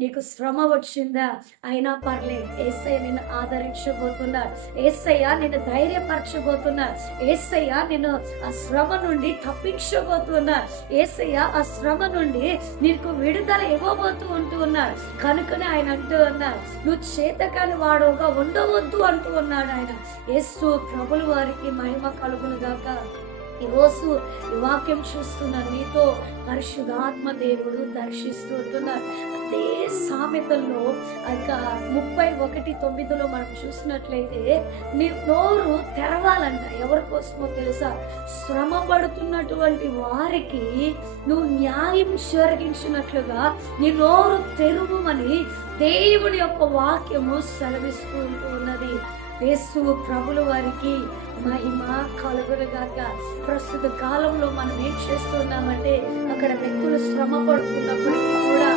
నీకు శ్రమ వచ్చిందా? అయినా పర్లేదు, యేసయ్య నిన్ను ఆదరించబోతున్నాడు. యేసయ్య నిన్ను ధైర్యపరచబోతున్నాడు. యేసయ్య నిన్ను ఆ శ్రమ నుండి తప్పించబోతున్నాడు. యేసయ్య ఆ శ్రమ నుండి నీకు విడుదల ఇవ్వబోతూ ఉన్నాడు. కనుకనే ఆయన అంటూ ఉన్నారు, నువ్వు చేతకాని వాడుగా ఉండవద్దు అంటూ ఉన్నాడు ఆయన. యేసు ప్రభుల వారికి మహిమ కలుగును గాక. ఈరోజు ఈ వాక్యం చూస్తున్న నీతో పరిశుద్ధాత్మ దేవుడు దర్శిస్తూ ఉంటున్నారు. అదే సామెతల్లో 31:9 మనం చూసినట్లయితే, నీ నోరు తెరవాలంట. ఎవరి కోసమో తెలుసా? శ్రమ పడుతున్నటువంటి వారికి నువ్వు న్యాయం జరిగించినట్లుగా నీ నోరు తెరువమని దేవుని యొక్క వాక్యము సెలవిస్తూ ఉన్నది. యేసు ప్రభుల వారికి మహిమ కలుగునుగాక. ప్రస్తుత కాలంలో మనం ఏం చేస్తున్నామంటే, అక్కడ వ్యక్తులు శ్రమ పడుతున్నప్పటికీ కూడా